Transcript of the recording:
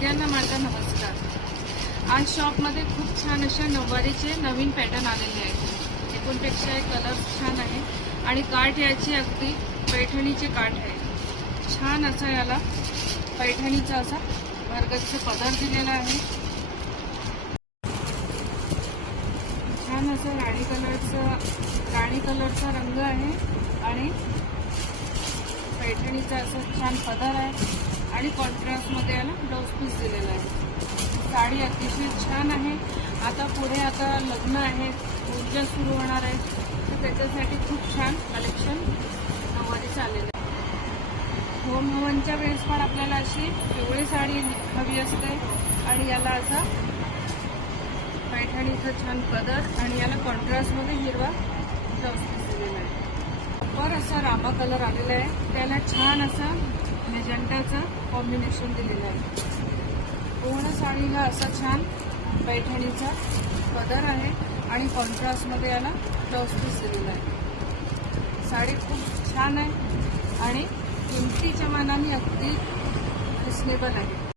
सगळ्यांना माझा नमस्कार। आज शॉपमध्ये खूप छान अशा नऊवारीचे नवीन पॅटर्न आलेले आहेत। एकूणपेक्षा एक कलर छान आहे आणि काठ याची अगदी पैठणीचे काठ आहे। छान असा याला पैठणीचा असा भरगच्च पदर दिलेला आहे। छान असं राणी कलरचा रंग आहे आणि पैठणीचा असं छान पदर आहे आणि कॉन्ट्रास्टमध्ये याला ब्लाउज पीस दिलेला आहे। साडी अतिशय छान आहे। आता पुढे लग्न आहे, पूजा सुरू होणार आहे, तर त्याच्यासाठी खूप छान कलेक्शन नऊवारीचं आलेलं आहे। होम हवनच्या वेळेस पण आपल्याला अशी पिवळी साडी हवी असते आणि याला असा पैठणीचा छान पदर आणि याला कॉन्ट्रास्टमध्ये हिरवा ब्लाउज पीस दिलेला आहे। वर असा रामा कलर आलेला आहे, त्याला छान असं मेजंटाचं कॉम्बिनेशन दिलेलं आहे। पूर्ण साडीला असा छान पैठणीचा पदर आहे आणि कॉन्ट्रास्टमध्ये याला ब्लाउज पीस दिलेला आहे। साडी खूप छान आहे आणि किमतीच्या मानाने अगदी रिजनेबल आहे।